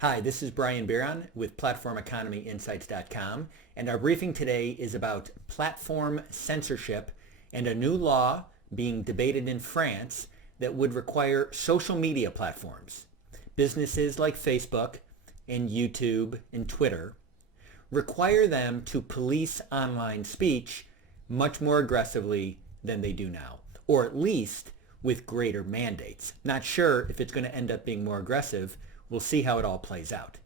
Hi, this is Brian Bieron with PlatformEconomyInsights.com, and our briefing today is about platform censorship and a new law being debated in France that would require social media platforms, businesses like Facebook and YouTube and Twitter, require them to police online speech much more aggressively than they do now, or at least with greater mandates. Not sure if it's going to end up being more aggressive. We'll see how it all plays out.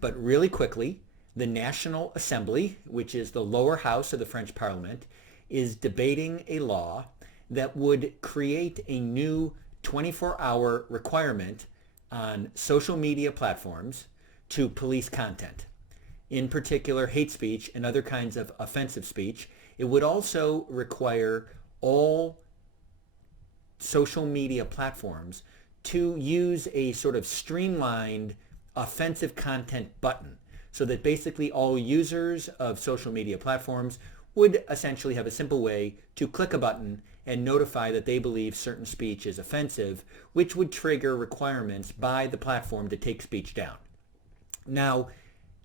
But really quickly, the National Assembly, which is the lower house of the French Parliament, is debating a law that would create a new 24-hour requirement on social media platforms to police content. In particular, hate speech and other kinds of offensive speech. It would also require all social media platforms to use a sort of streamlined offensive content button so that basically all users of social media platforms would essentially have a simple way to click a button and notify that they believe certain speech is offensive, which would trigger requirements by the platform to take speech down. Now,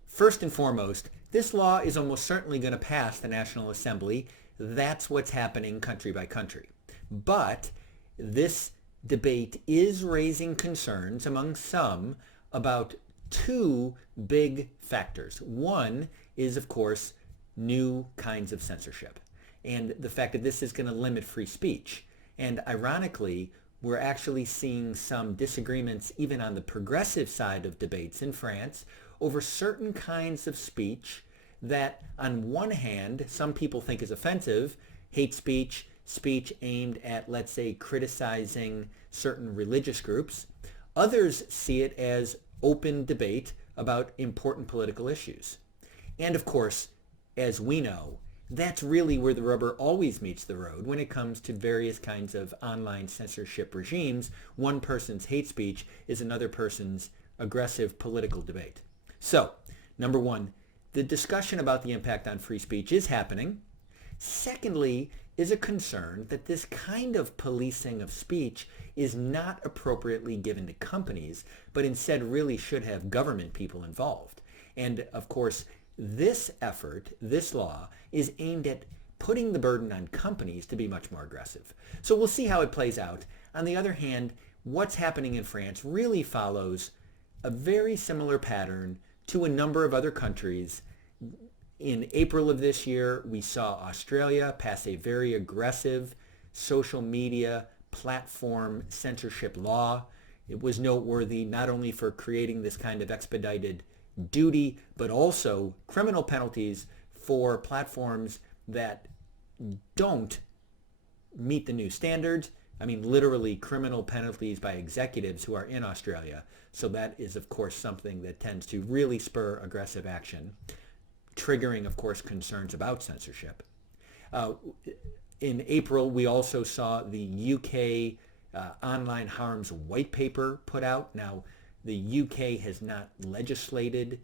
first and foremost, this law is almost certainly going to pass the National Assembly. That's what's happening country by country. But this debate is raising concerns among some about two big factors. One is, of course, new kinds of censorship and the fact that this is going to limit free speech. And ironically, we're actually seeing some disagreements even on the progressive side of debates in France over certain kinds of speech that on one hand some people think is offensive, hate speech, speech aimed at, let's say, criticizing certain religious groups. Others see it as open debate about important political issues. And of course, as we know, that's really where the rubber always meets the road when it comes to various kinds of online censorship regimes. One person's hate speech is another person's aggressive political debate. So, number one, the discussion about the impact on free speech is happening. Secondly, is a concern that this kind of policing of speech is not appropriately given to companies, but instead really should have government people involved. And of course, this effort, this law, is aimed at putting the burden on companies to be much more aggressive. So we'll see how it plays out. On the other hand, what's happening in France really follows a very similar pattern to a number of other countries. In April of this year, we saw Australia pass a very aggressive social media platform censorship law. It was noteworthy not only for creating this kind of expedited duty, but also criminal penalties for platforms that don't meet the new standards. I mean, literally criminal penalties by executives who are in Australia. So that is, of course, something that tends to really spur aggressive action, triggering, of course, concerns about censorship. In April, we also saw the UK online harms white paper put out. Now, the UK has not legislated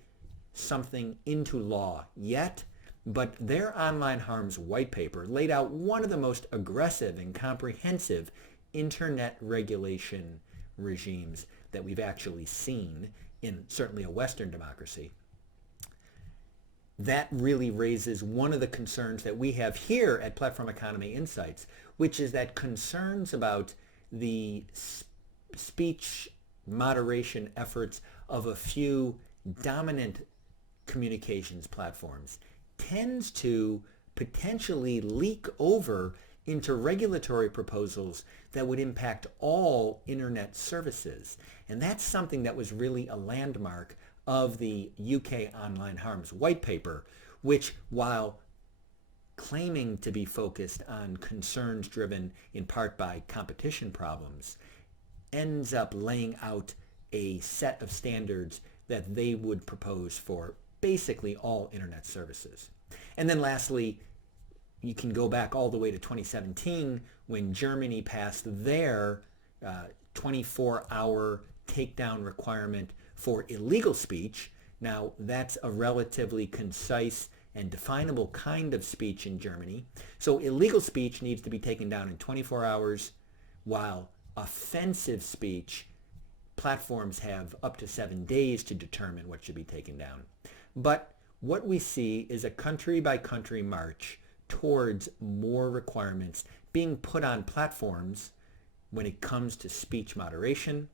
something into law yet, but their online harms white paper laid out one of the most aggressive and comprehensive internet regulation regimes that we've actually seen in certainly a Western democracy. That really raises one of the concerns that we have here at Platform Economy Insights, which is that concerns about the speech moderation efforts of a few dominant communications platforms tends to potentially leak over into regulatory proposals that would impact all internet services. And that's something that was really a landmark of the UK Online Harms White Paper, which, while claiming to be focused on concerns driven in part by competition problems, ends up laying out a set of standards that they would propose for basically all internet services. And then lastly, you can go back all the way to 2017 when Germany passed their 24-hour takedown requirement for illegal speech. Now, that's a relatively concise and definable kind of speech in Germany. So illegal speech needs to be taken down in 24 hours, while offensive speech platforms have up to 7 days to determine what should be taken down. But what we see is a country-by-country march towards more requirements being put on platforms when it comes to speech moderation.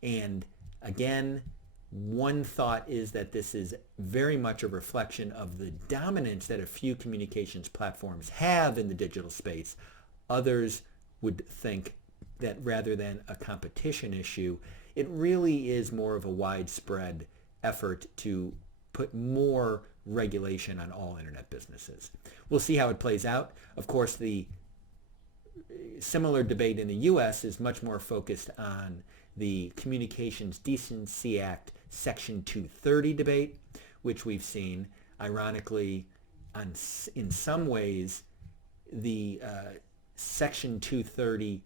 And again, one thought is that this is very much a reflection of the dominance that a few communications platforms have in the digital space. Others would think that rather than a competition issue, it really is more of a widespread effort to put more regulation on all internet businesses. We'll see how it plays out. Of course, the similar debate in the U.S. is much more focused on the Communications Decency Act Section 230 debate, which we've seen. Ironically, in some ways, the Section 230,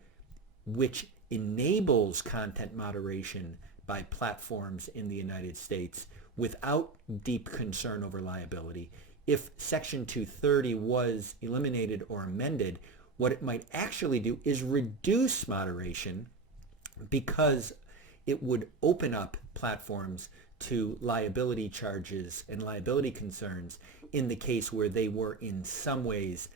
which enables content moderation by platforms in the United States without deep concern over liability. If Section 230 was eliminated or amended, what it might actually do is reduce moderation, because it would open up platforms to liability charges and liability concerns in the case where they were in some ways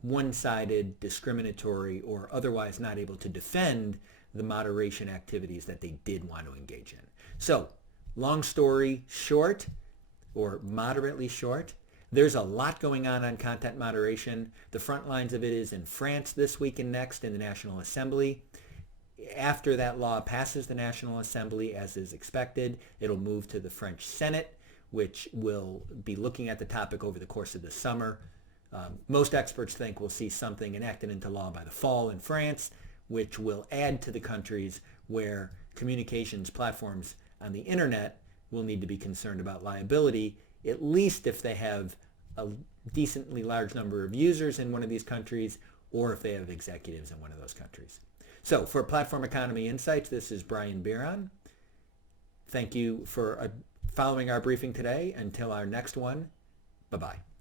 one-sided, discriminatory, or otherwise not able to defend the moderation activities that they did want to engage in. So, long story short, or moderately short, there's a lot going on content moderation. The front lines of it is in France this week and next in the National Assembly. After that law passes the National Assembly, as is expected, it'll move to the French Senate, which will be looking at the topic over the course of the summer. Most experts think we'll see something enacted into law by the fall in France, which will add to the countries where communications platforms on the internet will need to be concerned about liability, at least if they have a decently large number of users in one of these countries, or if they have executives in one of those countries. So for Platform Economy Insights, this is Brian Bieron. Thank you for following our briefing today. Until our next one, bye-bye.